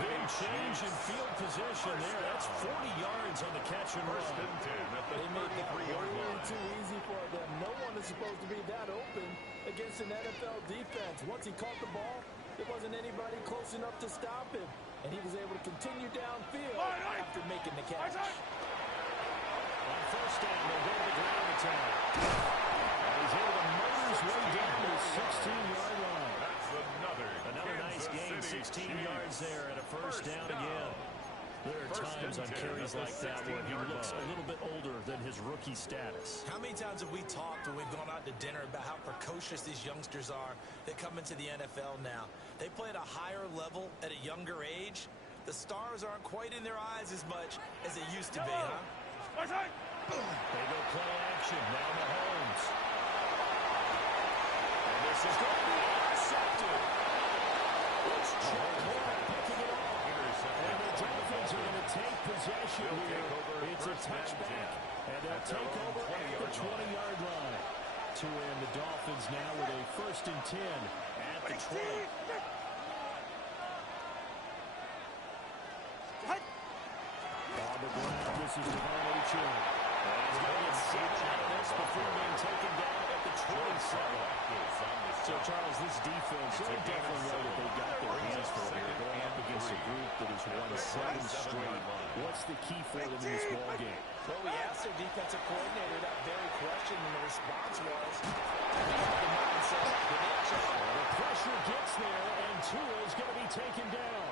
big change in field position there. That's 40 yards on the catch and run. They made that way too easy for them. No one is supposed to be that open against an NFL defense. Once he caught the ball, there wasn't anybody close enough to stop him. And he was able to continue downfield after making the catch. On first down, they'll go to the ground attack. And he's able to motor his way down to the 16-yard line. Another nice gain, 16 yards there and a first down again. There are times on carries like that where he looks a little bit older than his rookie status. How many times have we talked when we've gone out to dinner about how precocious these youngsters are that come into the NFL now? They play at a higher level at a younger age. The stars aren't quite in their eyes as much as they used to be, huh? They go play action. Now Mahomes. And this is going to be intercepted. It's Chuck Horner picking it off. And the Dolphins are going to take possession here. It's a touchback. And they'll take over at the 20-yard line. To end the Dolphins now with a 1st and 10 at the 20. This is Devon Achane. He's going to get 7 out of this before being taken down at the 27. So, Charles, this defense, they definitely know that they've got their hands full here, going up against a group that has won 7 straight. What's the key for them in this ballgame? Well, we asked their defensive coordinator that very question, and the response was, the pressure gets there, and Tua is going to be taken down.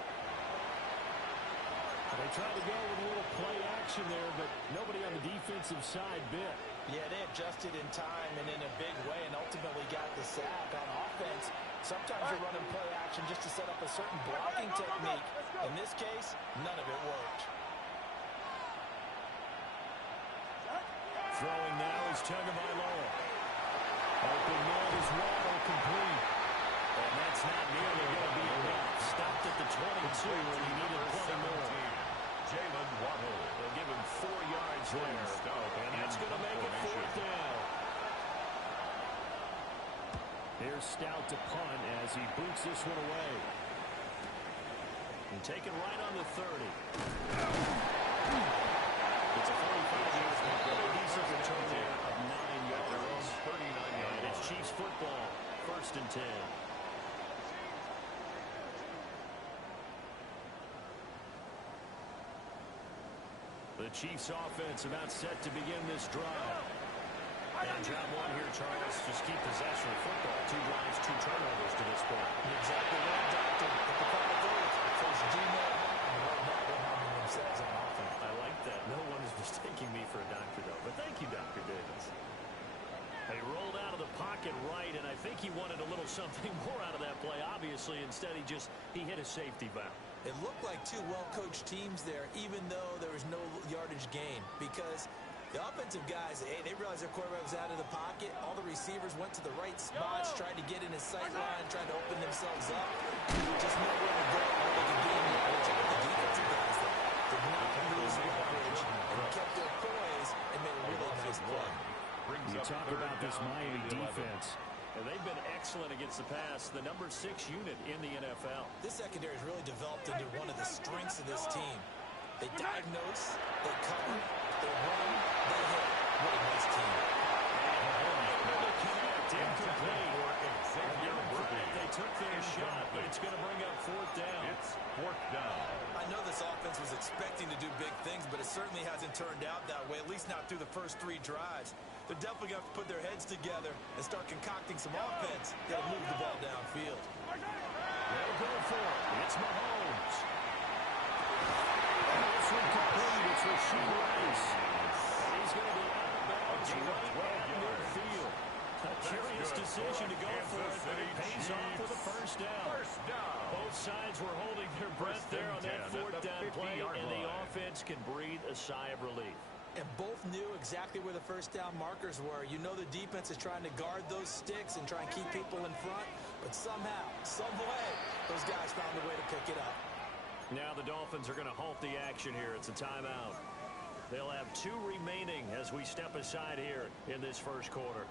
They tried to go with a little play action there, but nobody on the defensive side bit. Yeah, they adjusted in time and in a big way and ultimately got the sack on offense. Sometimes you're running play action just to set up a certain blocking technique. In this case, none of it worked. Throwing now is Tagovailoa. Open man is Waddle complete. And that's not nearly going to be enough. Stopped at the 22 and he needed plenty more. Jalen Waddle. They'll give him 4 yards there. And that's going to make it 4th down. Here's Stout to punt as he boots this one away. And taken right on the 30. It's a 45-yard punt. A decent return there of 9 yards. And it's Chiefs football. 1st and 10. The Chiefs offense about set to begin this drive. And job one here, Charles, just keep possession of football. 2 drives, 2 turnovers to this point. Exactly right, Doctor. But the final third, first do not happen right now. They're harming themselves on offense. I like that. No one is mistaking me for a doctor, though. But thank you, Dr. Davis. They rolled out of the pocket right, and I think he wanted a little something more out of that play. Obviously, instead he hit a safety valve. It looked like 2 well-coached teams there, even though there was no yardage gain. Because the offensive guys, hey, they realized their quarterback was out of the pocket. All the receivers went to the right spots, tried to get in his sight line, tried to open themselves up. Just nowhere to go where they could gain yardage. The defensive guys, though, did not lose leverage and kept their poise and made a really nice play. You talk about this Miami defense. And they've been excellent against the pass, the number 6 unit in the NFL. This secondary has really developed into one of the strengths of this team. They diagnose, they cover, they run, they hit. What a nice team. They took their shot, but it's going to bring up 4th down. It's 4th down. I know this offense was expecting to do big things, but it certainly hasn't turned out that way, at least not through the first 3 drives. They're definitely going to have to put their heads together and start concocting some offense. Got to move the ball downfield. They'll go for it. It's Mahomes. This one complete. It's Rasheed Rice. And he's going to be out of bounds right at midfield. A curious decision to go for it, but it pays off with a first down. Both sides were holding their breath there on that 4th down play, and the offense can breathe a sigh of relief. And both knew exactly where the first down markers were. You know the defense is trying to guard those sticks and try and keep people in front. But somehow, some way, those guys found a way to pick it up. Now the Dolphins are going to halt the action here. It's a timeout. They'll have 2 remaining as we step aside here in this first quarter.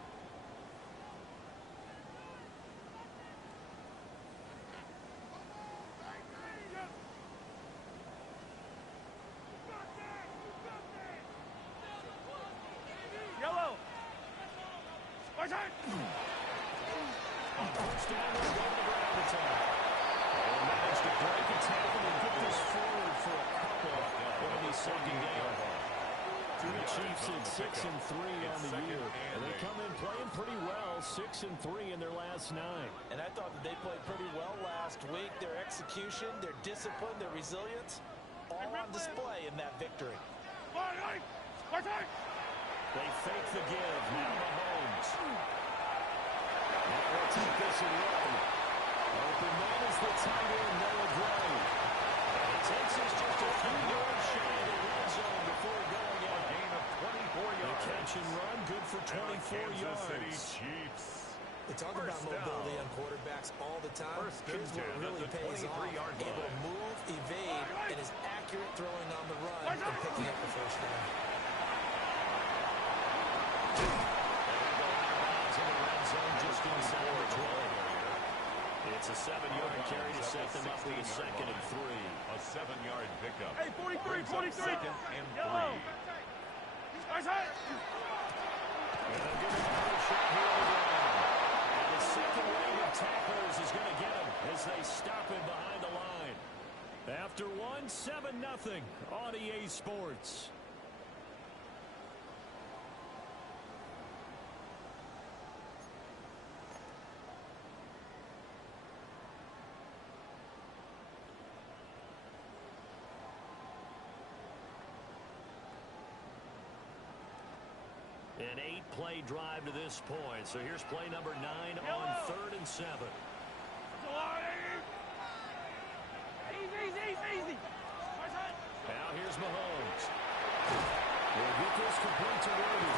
On first down, they'll go to the ground attack. They managed to break a tackle and get this forward for a couple on the second down. The Chiefs at 6-3 on the year. And they come in playing pretty well, 6-3 in their last 9. And I thought that they played pretty well last week. Their execution, their discipline, their resilience, all on display in that victory. They fake the give. Now Mahomes. Now we'll take this and run. Open man is the tight end, Noah Gray. He takes us just a few yards shy of the red zone before going out. Gain of 24 yards. The catch and run, good for 24 yards. City Chiefs. They talk about mobility on quarterbacks all the time. Here's where it really pays off. Able to move, evade, and is accurate throwing on the run and picking up the first down. Just inside the 20. It's a 7-yard carry to set them up with a 2nd and 3. A 7-yard pickup. Hey, 43, 43. 2nd and 3. Guys, hey. And they'll give him another shot here on the ground. And the second wave of tacklers is going to get him as they stop him behind the line. After 1, 7-0 on EA Sports. An 8-play drive to this point. So here's play number 9 on 3rd and 7. Easy. Now here's Mahomes. We'll get this complete to Worthy.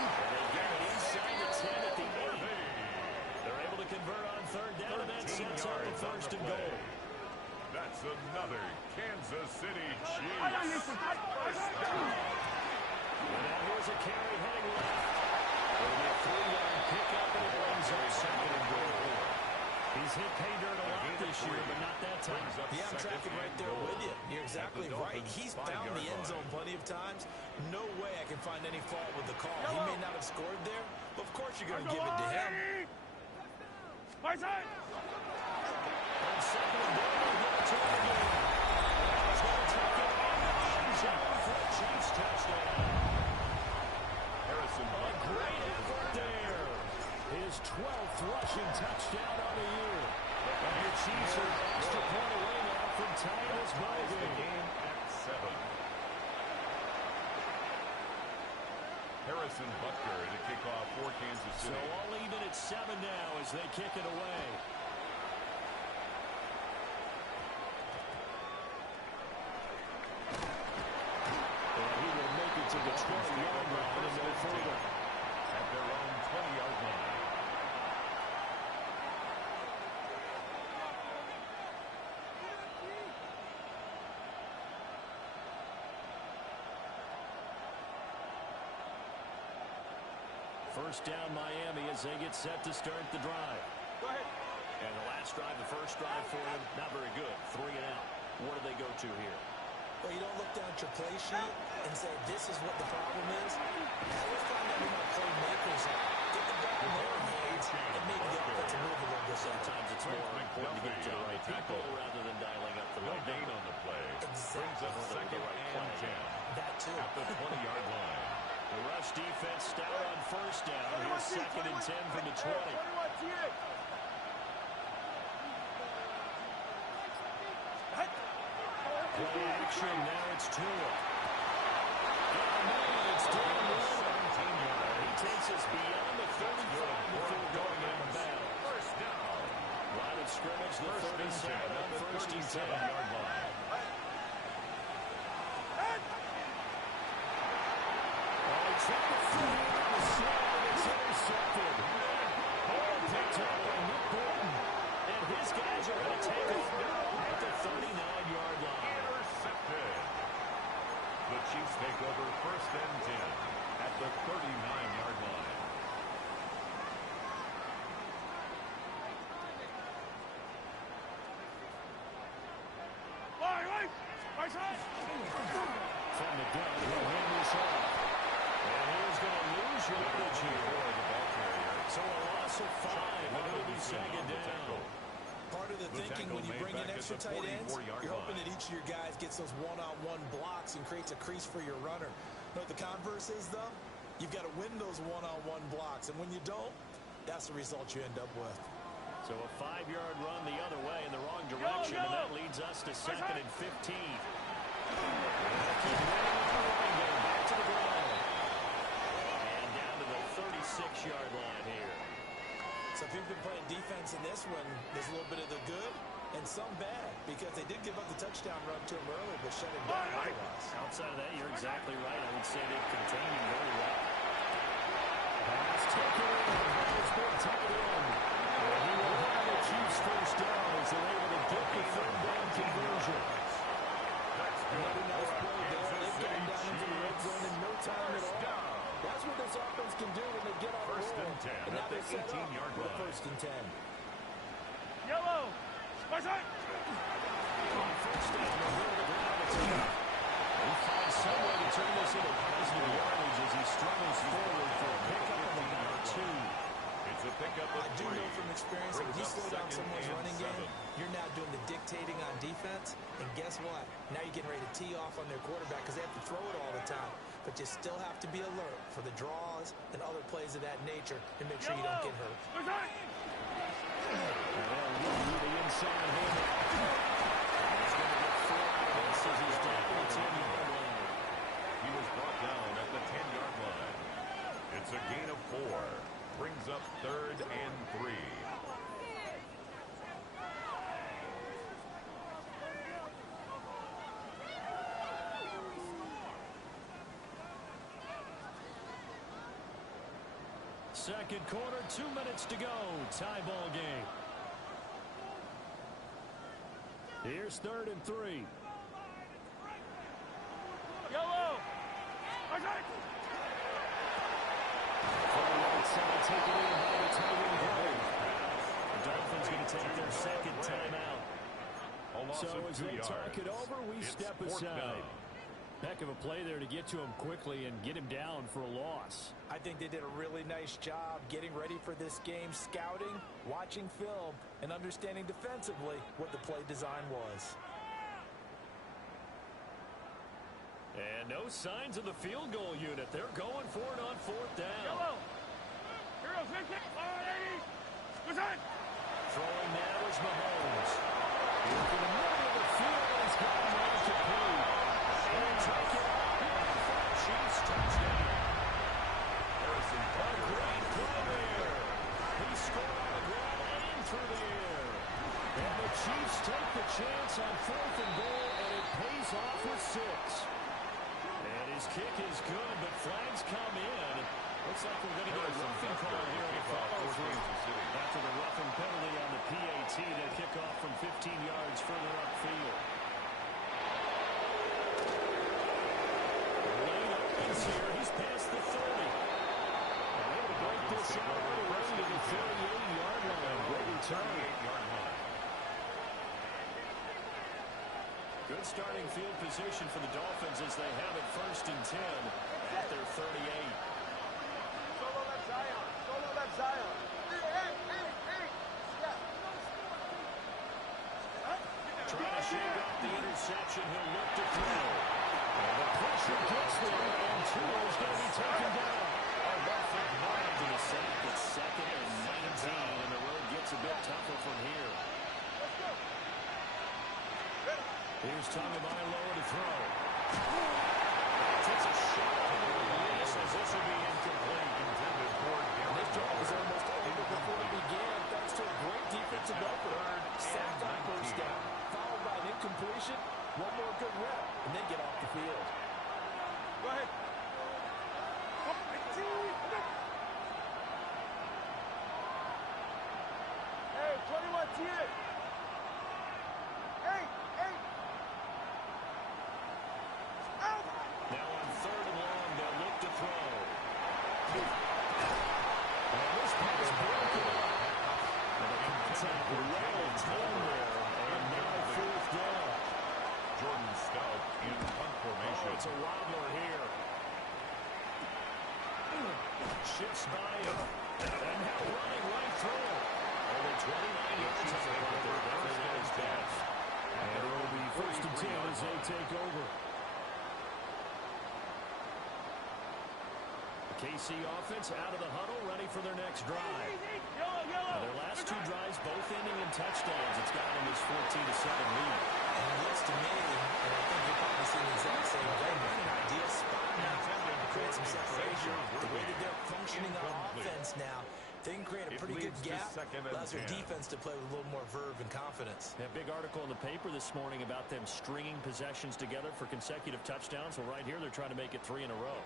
And they get it inside the 10 at the 8. They're able to convert on 3rd down, and that sets up the 1st and goal. That's another Kansas City Chiefs. And now here's a carry heading left. It'll be a 3-yard pickup, and it brings up 2nd and goal. He's hit pay dirt a lot this year, but not that time. Yeah, I'm tracking right there with you. You're exactly right. He's found the end zone plenty of times. No way I can find any fault with the call. He may not have scored there, but of course you're going to give it to him. My side. On 2nd and goal, they'll give it to him again. He's going to take it in the end zone for a Chiefs touchdown. Harrison. A great effort there. His 12th rushing touchdown on the year. And the Chiefs are an extra point away now from tying this ball game. At 7. Harrison Butker to kick off for Kansas City. So all even at 7 now as they kick it away. And he will make it to the 20-yard line and no further. At their own 20-yard line. First down Miami as they get set to start the drive. Go ahead. And the last drive, the first drive for them, not very good. 3 and out. What do they go to here? Well, you don't look down at your play sheet and say, this is what the problem is. Let's find out who my playmakers are. Get the ball in their hands and maybe the offensive move a little bit. Sometimes it's more important to get to the right people rather than dialing up the No right gain number. on the play. Exactly. Brings up 2nd and 10. That too. At the 20-yard line. The rush defense stout on first down. Here's 2nd and 10 from the 20. Play action, now it's Tua. It's down the 17 yard. He takes us beyond the 35 before going out of bounds. First down. Line of scrimmage, the 37 on 1st and 10. 37-yard line. Tried to throw it on the side, it's intercepted. Ball picked up by Nick Bolton. And his guys are going to take off now at the 39-yard line. Intercepted. The Chiefs take over 1st and 10 at the 39-yard line. From the gun, he'll hand this off. And he's going to lose yardage here. The ball loss of 5, and it'll be second down. Part of the thinking when you bring in extra tight ends, you're hoping that each of your guys gets those one-on-one blocks and creates a crease for your runner. But the converse is, though, you've got to win those one-on-one blocks. And when you don't, that's the result you end up with. So a 5-yard run the other way in the wrong direction, and that leads us to 2nd and 15. Back to the ground. And down to the 36-yard line here. So if you've been playing defense in this one, there's a little bit of the good and some bad, because they did give up the touchdown run to him early, but shut him down otherwise. Outside of that, you're exactly right. I would say they've contained him very well. Pass taken in. Ball's been tied in. And he will have the Chiefs first down as they're able to get the third down conversion. Another nice play there. They've gotten down into the red zone in no time at all. That's what this offense can do when they get on the roll. And now they're set up for 1st and 10. Yellow. My side. On first down, they'll go to the ground. He finds some way to turn this into positive yardage as he struggles forward for a pickup of about 2. It's a pickup of 3. I do know from experience that when you slow down someone's running game, you're now doing the dictating on defense. And guess what? Now you're getting ready to tee off on their quarterback because they have to throw it all the time. But you still have to be alert for the draws and other plays of that nature to make sure you don't get hurt. And they'll run the inside handle. He's going to get 4 out of this as he's down to the 10-yard line. He was brought down at the 10-yard line. It's a gain of 4. Brings up 3rd and 3. Second quarter, 2 minutes to go. Tie ball game. Here's 3rd and 3. Yellow. My side. Take it in by the Tyree Hill. The Dolphins going to take their second timeout. So as they talk it over, we step aside. Heck of a play there to get to him quickly and get him down for a loss. I think they did a really nice job getting ready for this game, scouting, watching film, and understanding defensively what the play design was. And no signs of the field goal unit. They're going for it on 4th down. Yellow. Heroes, make it. 180. My side. Throwing now is Mahomes. Into the middle of the field, and he's got him on complete. And take it out. Chiefs touchdown. Harrison A great play there. He scored on the ground and through the air. And the Chiefs take the chance on 4th and goal, and it pays off with 6. And his kick is good, but flags come in. Looks like we're going to get a roughing call here on the follow-through. After the roughing penalty on the PAT, they kick off from 15 yards further upfield. Lane opens here. He's past the 30. And able to break this out right away to the 38-yard line. Great return. Good starting field position for the Dolphins as they have it 1st and 10 at their 38. Solo left Zion. Solo left Zion. Trying to shake off the interception. He'll look to throw. And the pressure gets there, and Tua is going to be taken down. To the sack. It's 2nd and 19, and the road gets a bit tougher from here. Here's Tagovailoa to throw. Takes a shot to the release as this will be incomplete. Intended for This drive was almost over before it began, thanks to a great defensive effort. Sack on first down, followed by an incompletion, one more good rep, and then get off the field. Go ahead. Hey, 21 here. Hey. Now on 3rd and long, they'll look to throw. And this pass broken up. And the contact well timed there. And now 4th down. Jordan Stout in punt formation. Oh, it's a wobbler here. Shifts by him. And now running right through it. Only 29 yards on the play there. Definitely not his best. And it will be 1st and 10 as they take over. The KC offense out of the huddle, ready for their next drive. Now their last 2 drives, both ending in touchdowns. It's got them this 14-7 lead. And it looks to me, and I think you're probably seeing the exact same thing, but an ideal spot now to create some separation. The way that they're functioning on offense now, they can create a pretty good gap, allows their defense to play with a little more verve and confidence. That big article in the paper this morning about them stringing possessions together for consecutive touchdowns. Well, right here, they're trying to make it 3 in a row.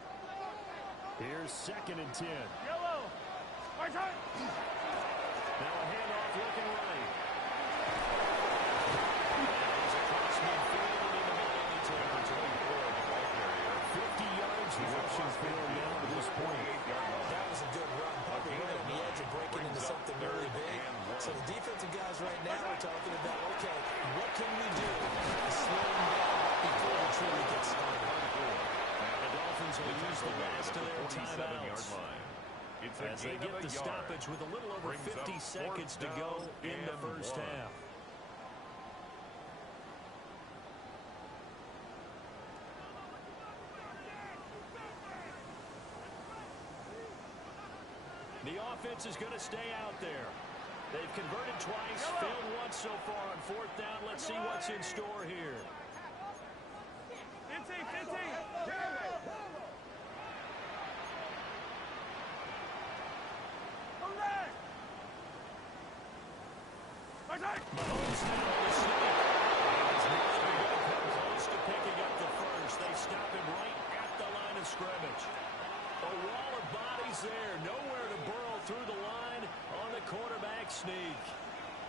Here's 2nd and 10. Yellow. My turn. Now a handoff looking right. He's across midfield and in the middle of the territory. 50 yards rushing field now to this point. That was a good run. Probably right on the edge of breaking into something really big. So the defensive guys right now are talking about, okay, what can we do to slow them down before we truly get started? The Dolphins will use the last of their timeouts as they get the stoppage with a little over 50 seconds to go in the first half. The offense is going to stay out there. They've converted twice, failed once so far on 4th down. Let's see what's in store here. 15. Come back. My turn. Mahomes now on the snap. He's not going to come close to picking up the first. They stop him right at the line of scrimmage. A wall of bodies there. Nowhere to burrow through the line on the quarterback sneak.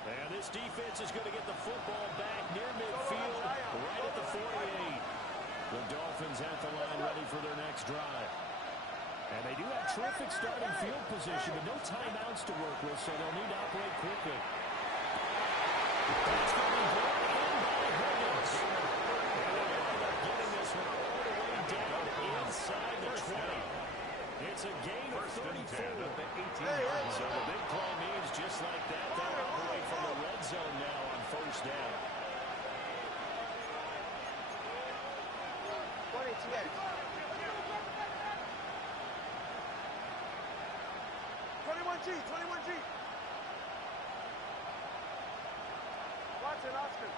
And this defense is going to get the football back near midfield, right at the 48. The Dolphins at the line ready for their next drive. And they do have terrific starting field position, but no timeouts to work with, so they'll need to operate quickly. That's going to be brought in by Higgins. And they end up getting this one all the way down inside the 20. It's a gain of 34 at the 18-yard line. So the big play means just like that, they'll operate from the red zone now on 1st down. 21G. Watch it, Oscar.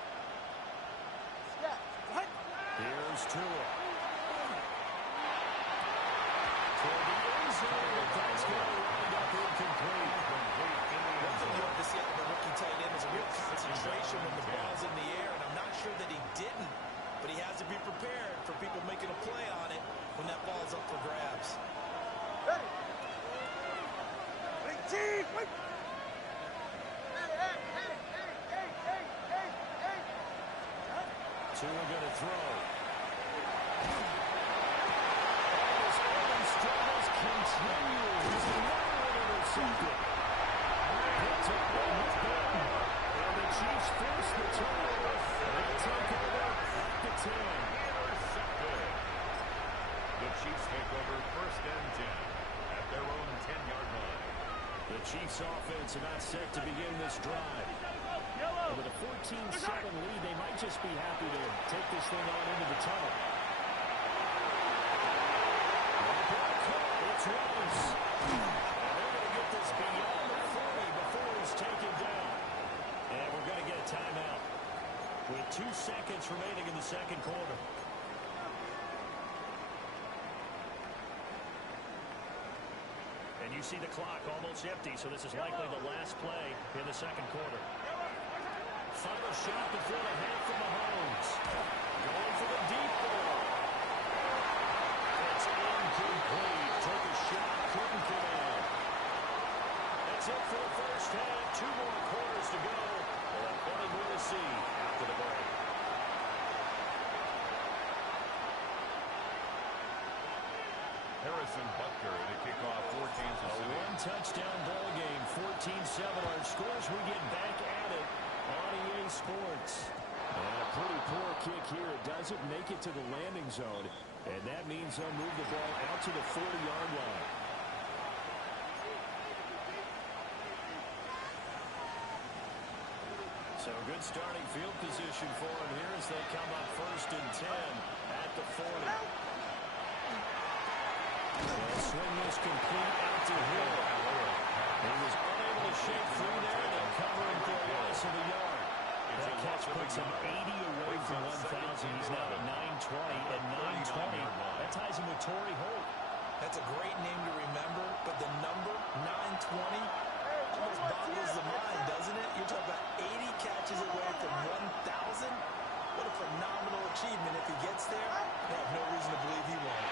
Step. What? Here's Tua. Toward the end zone, but that's going to wind up incomplete. One thing you love to see out of a rookie tight end is a real concentration when the ball's in the air, and I'm not sure that he didn't, but he has to be prepared for people making a play on it when that ball's up for grabs. Ready. Team, wait. Tua going to throw. His early struggles continue. He's another one intercepted. Picked up by Madden. And the Chiefs force the turnover. They take over at the 10. Intercepted. The Chiefs take over 1st and 10 at their own 10-yard line. The Chiefs offense about set to begin this drive. And with a 14-7 lead, they might just be happy to take this thing on into the tunnel. It's Rose. And they're going to get this beyond the 40 before he's taken down. And we're going to get a timeout with 2 seconds remaining in the second quarter. And you see the clock almost empty, so this is likely the last play in the second quarter. Final shot before the half from Mahomes. Going for the deep ball. It's incomplete. Took a shot, couldn't come in. That's it for the first half. 2 more quarters to go. We'll have plenty more to see after the break. Harrison Butker to kick off for Kansas City. A 1-touchdown ball game, 14-7. Our scores, we get back at it on EA Sports. And a pretty poor kick here. It doesn't make it to the landing zone. And that means they'll move the ball out to the 40-yard line. So good starting field position for him here as they come up 1st and 10 at the 40. They'll swing this complete out to Hill. He was unable to shake through there. They'll cover him for a loss of a yard. That catch puts him 80 away from 1,000. He's now at 920 and 920. That ties him with Torrey Holt. That's a great name to remember, but the number 920 almost boggles the mind, doesn't it? You're talking about 80 catches away from 1,000. What a phenomenal achievement. If he gets there, they have no reason to believe he won't.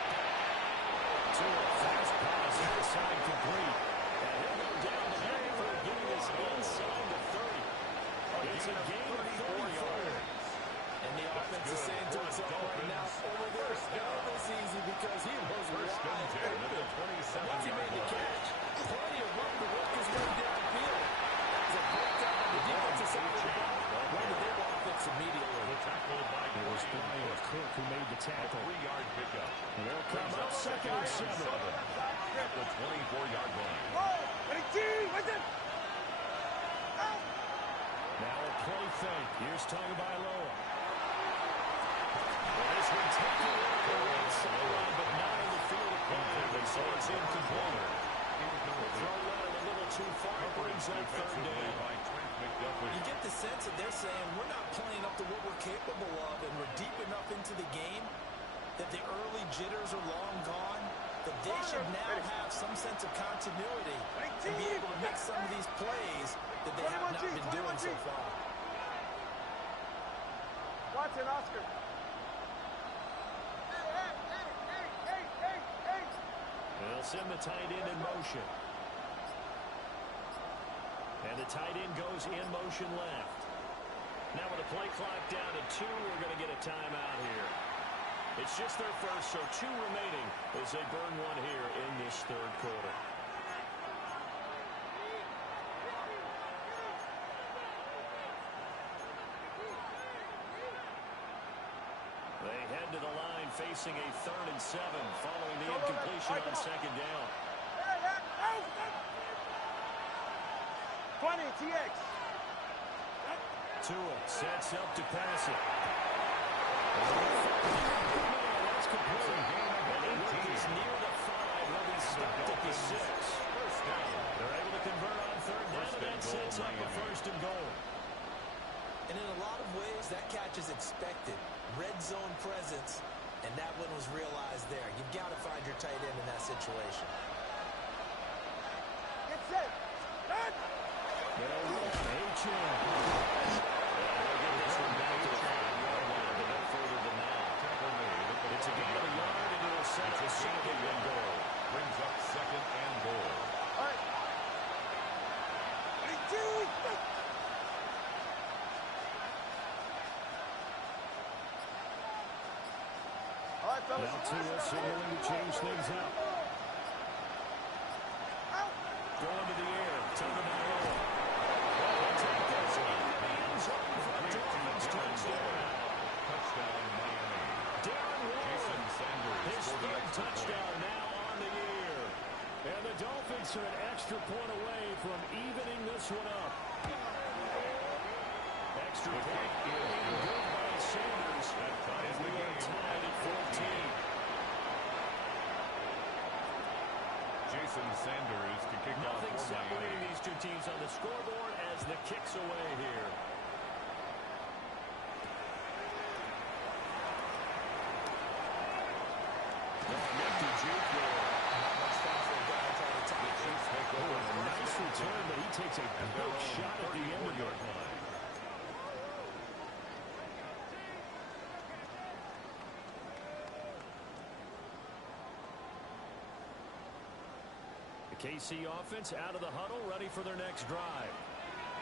To a fast pass inside complete. And he'll go down the middle for giving us inside the 30. It's a gain of 34. And the offense is saying to itself right now, over there, this easy because he was wide open. And once he made the catch, plenty of room to work his way downfield. That was a great job on the defensive side of the ball. Run to their offense immediately. It was Brian Cook who made the tackle. 3-yard pickup. And they'll come up 2nd and 7. At the 24-yard line. Now a play fake. Here's Tagovailoa. Well, this one taken off the right sideline, but not in the field of play. So it's incomplete. Throw that a little too far. Brings up 3rd down. You get the sense that they're saying we're not playing up to what we're capable of, and we're deep enough into the game that the early jitters are long gone, that they should now have some sense of continuity and be able to make some of these plays that they have not been doing so far. Watson, Oscar. They'll send the tight end in motion. And the tight end goes in motion left. Now with the play clock down to 2, we're going to get a timeout here. It's just their first, so 2 remaining as they burn one here in this 3rd quarter. They head to the line facing a 3rd and 7 following the incompletion on 2nd down. 20, TX. Tua sets up to pass it. That's complete. And he is near the 5. Will be stopped at the 6. They're able to convert on 3rd down, and that sets up a 1st and goal. And in a lot of ways, that catch is expected. Red zone presence, and that one was realized there. You've got to find your tight end in that situation. Get set. Run. They'll run. H.M. They'll get this one back to the 5-yard line, but no further than that. It's a gain of a yard, and it'll set up 2nd and goal. Brings up 2nd and goal. All right. 22. Now Tua signaling to change things up. Going to the air. Tagovailoa. Take this into the end zone for a Dolphins touchdown. Touchdown, Miami. Darren Jason Waller, Sanders his for the 3rd extra touchdown point. now on the year. And the Dolphins are an extra point away from evening this one up. Extra point is good by Sanders. And we are tied at 14. Jason Sanders to kick off Nothing for separating Miami. these 2 teams on the scoreboard as the kick's away here. Nifty juke there. Not much fun for a guy trying to tie it. A nice return, but he takes a big shot at the end of it. KC offense out of the huddle, ready for their next drive.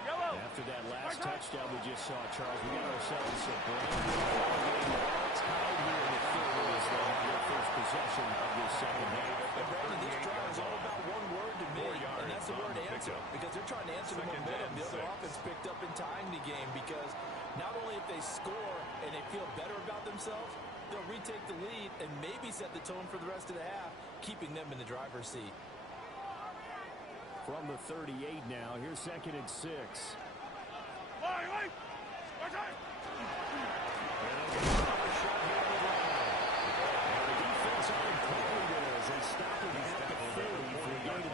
Yellow. After that last touchdown we just saw, Charles, we got ourselves a brand new ball game. All tied here in the 3rd as they have their first possession of this 2nd half. And Brandon, this drive is all about one word to me, and that's the word answer. Because they're trying to answer the momentum the other offense picked up in tying the game. Because not only if they score and they feel better about themselves, they'll retake the lead and maybe set the tone for the rest of the half, keeping them in the driver's seat. From the 38 now, here's 2nd and 6.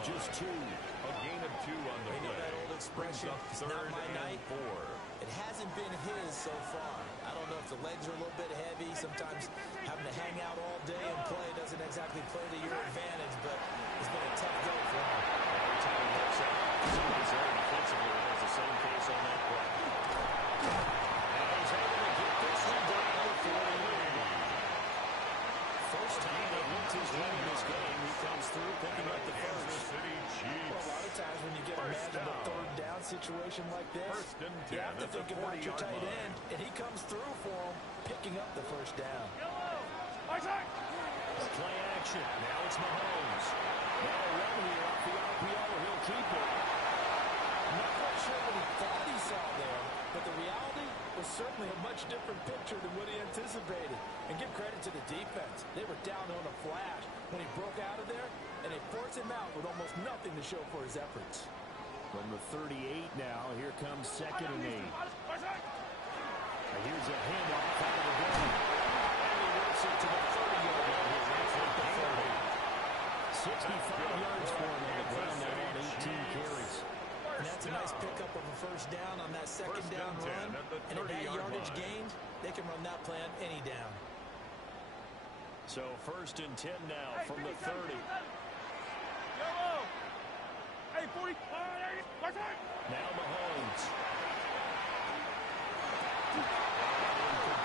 Just two. A gain of 2 on the You know play. that old expression, it's not my night. 4. It hasn't been his so far. I don't know if the legs are a little bit heavy. Sometimes having to hang out all day and play doesn't exactly play to your advantage, but it's been a tough go for him. Every time he looks out, somebody's there defensively. That was the same case on that play. And he's able to get this one down for the lead. First time that looked his way in this game, he comes through picking up the first. Well, a lot of times when you get a man in a third down situation like this, you have to think about your tight end, and he comes through for him, picking up the first down. Play action. Now it's Mahomes. Now a run here off the RPO. He'll keep it. I'm not quite sure what he thought he saw there, but the reality was certainly a much different picture than what he anticipated. And give credit to the defense. They were down on a flash when he broke out of there, and they forced him out with almost nothing to show for his efforts. From the 38 now, here comes 2nd and 8. Here's a handoff out of the gun. And he works it to the 30-yard line here. That's what the 30. 65 yards for him on the ground there on 18 carries. And that's a nice pickup of a first down on that second down run. And at that yardage gained, they can run that plan any down. So 1st and 10 now from the 30. Hey, 40. Now Mahomes.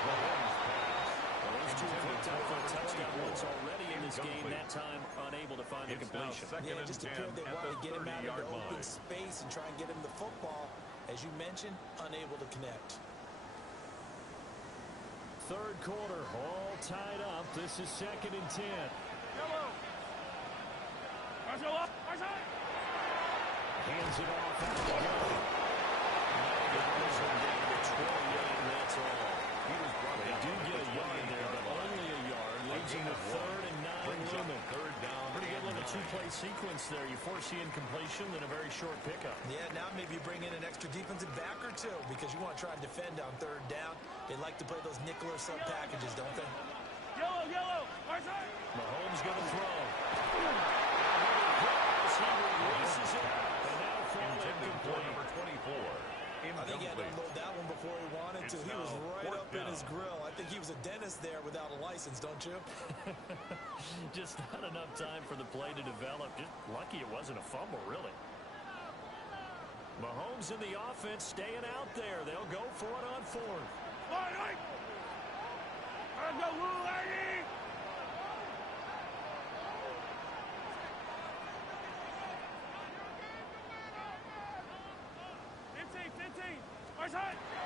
Well, those two picked up for a touchdown once already in this game. That time unable to find the completion. Yeah, it just appeared they wanted to get him out of the open space and try and get him the football. As you mentioned, unable to connect. Third quarter, all tied up. This is 2nd and 10. Hands it off out of the gun. This one down to 28, and that's all. They do get a yard there, but only a yard. Leaves him with 3rd and 9 looming. Third down. Pretty good little two-play sequence there. You force the incompletion, then a very short pickup. Yeah, now maybe you bring in an extra defensive back or two because you want to try and defend on 3rd down. They like to play those nickel or sub packages, don't they? Mahomes going to throw. He releases it, and now throw incomplete. Number 24. I think he had to unload that one before he wanted to. He was right up in his grill. I think he was a dentist there without a license, don't you? Just not enough time for the play to develop. Just lucky it wasn't a fumble, really. Mahomes and the offense staying out there. They'll go for it on 4th.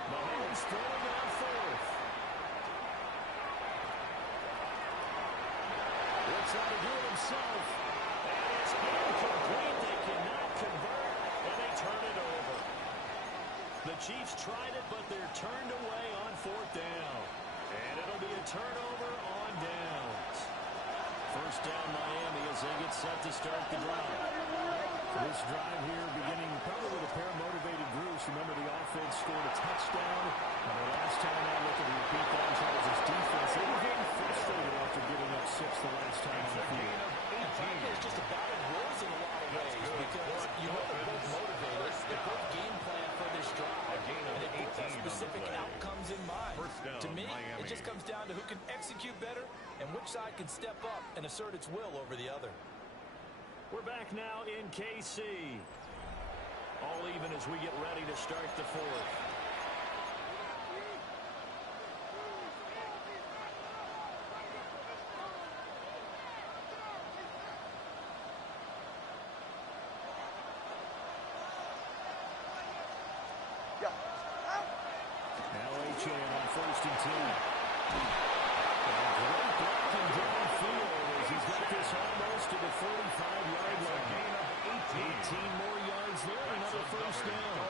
Mahomes throwing on 4th. Looks like to do it himself. And it's incomplete. They cannot convert, and they turn it over. The Chiefs tried it, but they're turned away on 4th down. And it'll be a turnover on downs. First down Miami as they get set to start the drive. This drive here beginning probably with a pair of motivated groups. Remember, the offense scored a touchdown. And the last time I look at the repeat that Chargers defense, they were getting frustrated after giving up 6 the last time on the field. It's just a battle of wills in a lot of ways because you know they're both motivated. They both game plan for this drive. And they both have specific outcomes in mind. To me, it just comes down to who can execute better and which side can step up and assert its will over the other. We're back now in KC. All even as we get ready to start the 4th. Now H.A. on 1st and 10. Great blocking downfield as he's got this almost to the 45-yard line. 18 more yards there, another first down.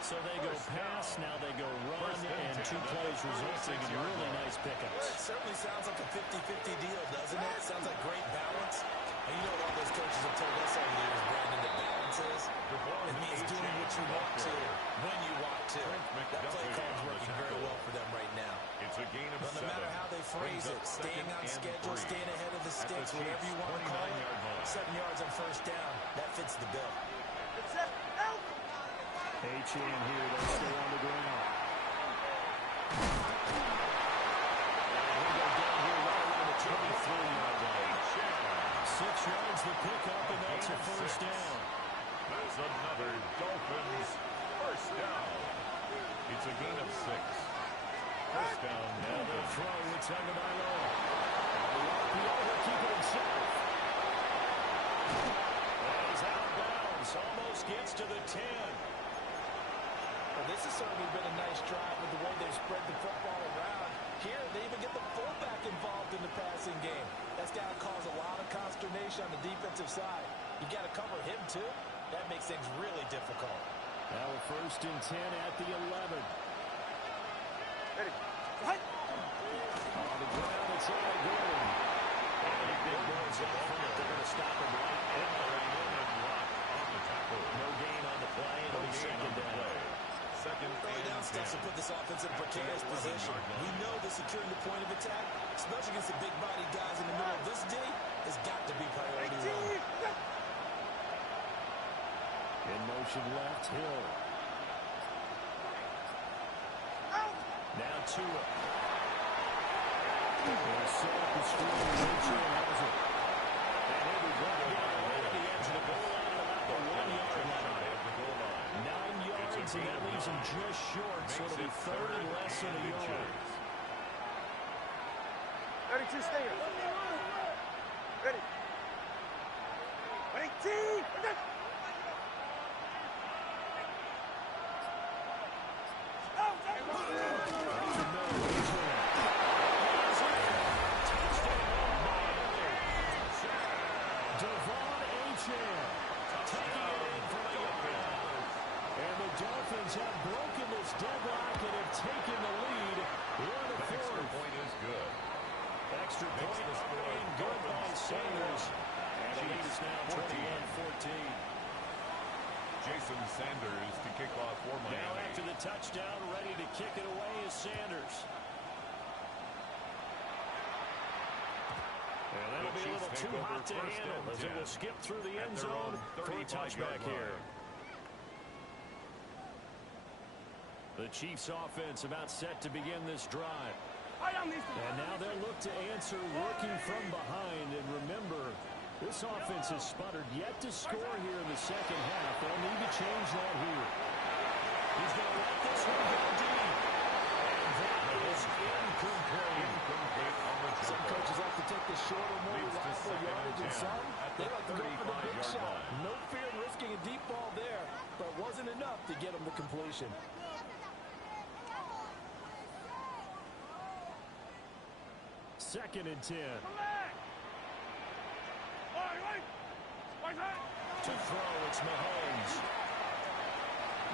So they go pass, now they go run, and 2 plays resulting in really nice pickups. It certainly sounds like a 50-50 deal, doesn't it? Sounds like great balance. And you know what all those coaches have told us over the years, Brandon, that balance is? It means doing what you want to, when you want to. That play call is working very well for them right now. It's a gain of But no 7. matter how they phrase it, staying on schedule, staying ahead of the sticks, whatever you want to call it, 7 yards on first down, that fits the bill. H.N. here, they'll stay on the ground. And he'll go down here right around the 23-yard line. 6 yards the pickup, and that's a first down. That's another Dolphins first down. It's a gain of 6. First down. Now they'll throw with Tagovailoa. The RPO will keep it himself. And he's out of bounds. Almost gets to the 10. Well, this has certainly been a nice drive with the way they've spread the football around. Here, they even get the fullback involved in the passing game. That's got to cause a lot of consternation on the defensive side. You got to cover him, too. That makes things really difficult. Now a first and 10 at the 11. Ready. What? On the ground, it's all good. And the big boys up front. They're going to stop him right in there. No gain on the play. It'll be second down. Early down stuff to put this offense in a precarious position. We know that securing the point of attack, especially against the big-bodied guys in the middle of this D, has got to be priority one. In motion left, Hill. Now Tua. They'll set up the screen. Mitchell has it. And he'll be brought down right at the edge of the goal line at about the 1-yard line. 9 yards, and that leaves him just short, so it'll be third and less than a yard. 32 stayers. Ready. 18. Dolphins have broken this deadlock and have taken the lead. The extra point is good. Extra point is being good by Sanders. And the lead is now 21-14. Jason Sanders to kick off for Miami. Now after the touchdown, ready to kick it away is Sanders. And that'll be a little too hot to handle as it will skip through the end zone for a touchback here. The Chiefs offense about set to begin this drive. And now they'll look to answer working from behind. And remember, this offense has sputtered yet to score here in the second half. They'll need to change that here. He's going to let this one go deep. And that is incomplete. Some coaches like to take the shorter, more reliable yardage, and some they like to go for the big shot. No fear in risking a deep ball there, but wasn't enough to get him the completion. Second and 10. To throw, it's Mahomes.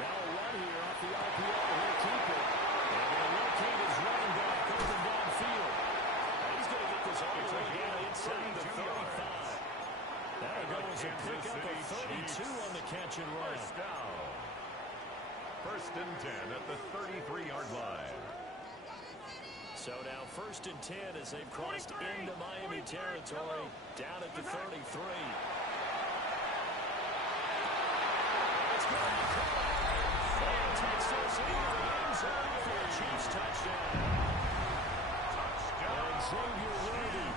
Now a run here off the RPO. He'll keep it. And they'll locate his running back open downfield. And he's going to get this all the way down inside the 35. That'll go as a pickup of 32 on the catch and run. First down. First and 10 at the 33-yard line. So now first and 10 as they've crossed into Miami territory down at the 33. It's going to be caught. And takes us into the end zone for a Chiefs touchdown. And Xavier Worthy,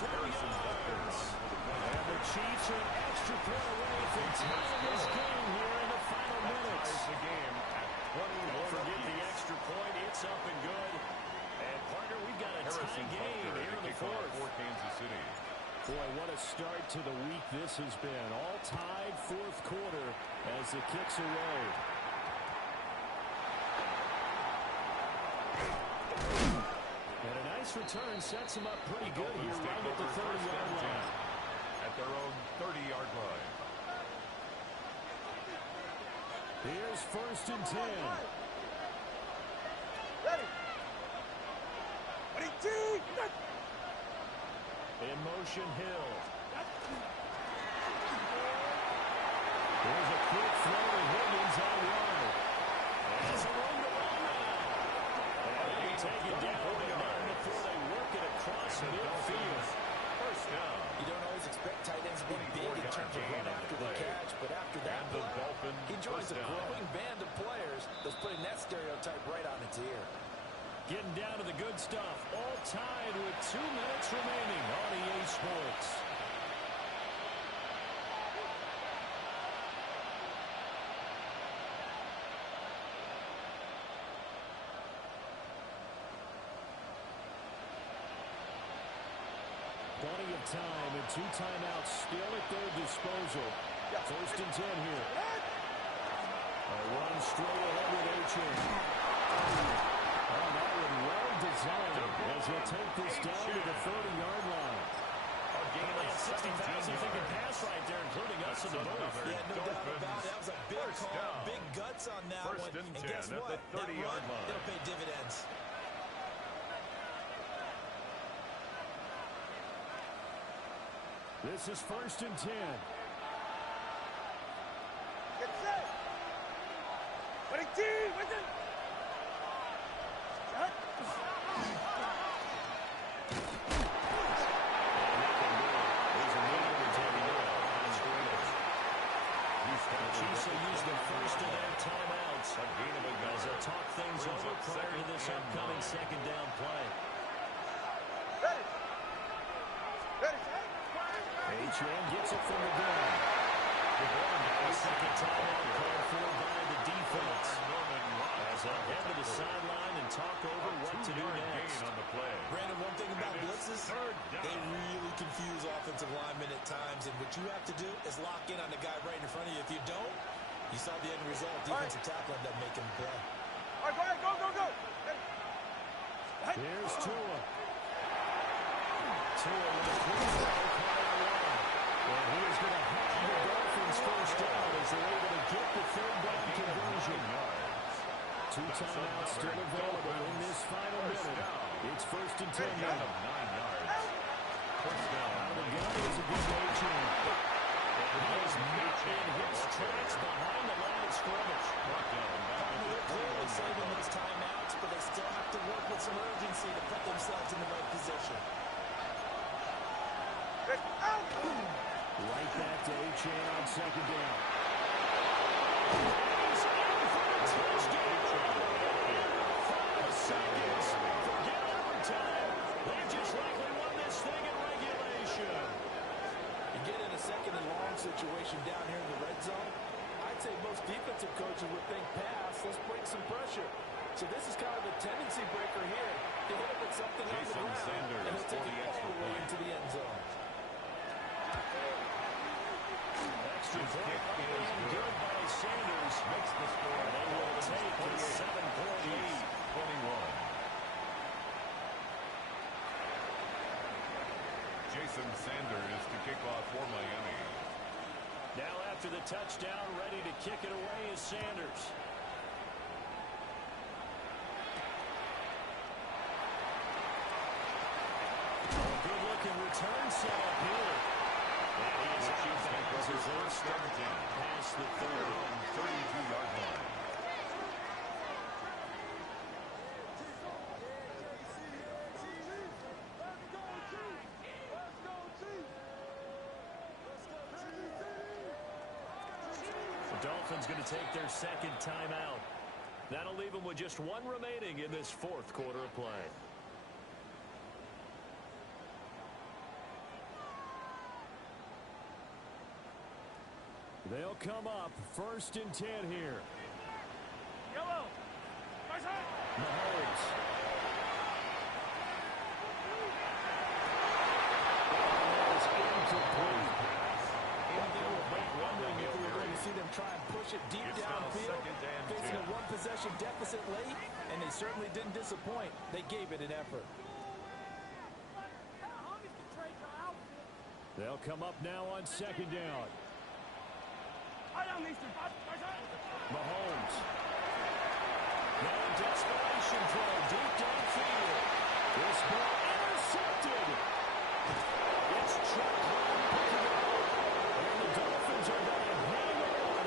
32 yards. And the Chiefs are an extra point away from tying this game here in the final minutes. The game at 21. Don't forget the extra point. It's up and good. And, partner, we've got a tie game here in the fourth. For Kansas City. Boy, what a start to the week this has been. All tied fourth quarter as the kicks away. And a nice return sets them up pretty good here right at the 30-yard line. At their own 30-yard line. Here's first and 10. Ready. In motion, Hill. There's a quick throw to Higgins out wide. There's a room to run now. And they take it down before they work it across midfield. First down. You don't always expect tight ends to be big in terms of run after the catch, but after that play, he joins a growing band of players that's putting that stereotype right on its ear. Getting down to the good stuff. All tied with 2 minutes remaining on EA Sports. Plenty of time and 2 timeouts still at their disposal. First and 10 here. A run straight ahead with Achan. Oh, that one well designed as he'll take this down to the 30-yard line. A gain of 60,000 if he can pass right there, including us in the booth. Yeah, no doubt about it. That was a big call, big guts on that one. First and 10 guess at what? the 30-yard line. It'll pay dividends. This is first and 10. Get set. Ready, T. With it. Shut. Chiefs will use the first of their timeouts as they talk things over prior to this upcoming second down play. Ready. Ready, set. Achan gets it from the gun. The second timeout called for by the defense. As they'll head to the sideline and talk over what to do next. Brandon, one thing about blitzes, they really confuse offensive linemen at times, and what you have to do is lock in on the guy right in front of you. If you don't, you saw the end result. Defensive tackle ended up making the play. All right, go ahead, go, go, go. Ready. Here's Tua. Tua with a quick throw, caught on one. And he is going to have the Dolphins first down as they're able to get the third down conversion. 2 timeouts still available in this final minute. It's first and 10 now. 9 yards. First down. Out of the gun is a good Achan. And he is met in his tracks behind the line of scrimmage. They're clearly saving those timeouts, but they still have to work with some urgency to put themselves in the right position. Ready. Out. Right back to Achan on second down. Seconds. Forget overtime. They just likely won this thing in regulation. You get in a second and long situation down here in the red zone, I'd say most defensive coaches would think pass, let's bring some pressure. So this is kind of a tendency breaker here. They hit it with something on the ground, and they'll take it all the way into the end zone. Extra point and good by Sanders. Makes the score. They will take a 7-point lead. 21. Jason Sanders to kick off for Miami. Now after the touchdown, ready to kick it away is Sanders. Good-looking return set up here. And he is out as his first start past the 32-yard line. The Dolphins going to take their second timeout. That'll leave them with just 1 remaining in this 4th quarter of play. They'll come up first and 10 here. Yellow. Nice hit. Mahomes. Is incomplete. Wondering if we were going to see them try and push it deep downfield, facing a one-possession deficit late, and they certainly didn't disappoint. They gave it an effort. They'll come up now on second down. Mahomes. Now desperation throw deep downfield. This ball intercepted. It's Chuck picking it up. And the Dolphins are going to hang on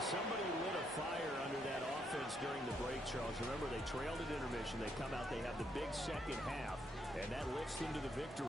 somebody lit a fire under that offense during the break, Charles. Remember, they trailed at intermission. They come out, they have the big second half, and that lifts them to the victory.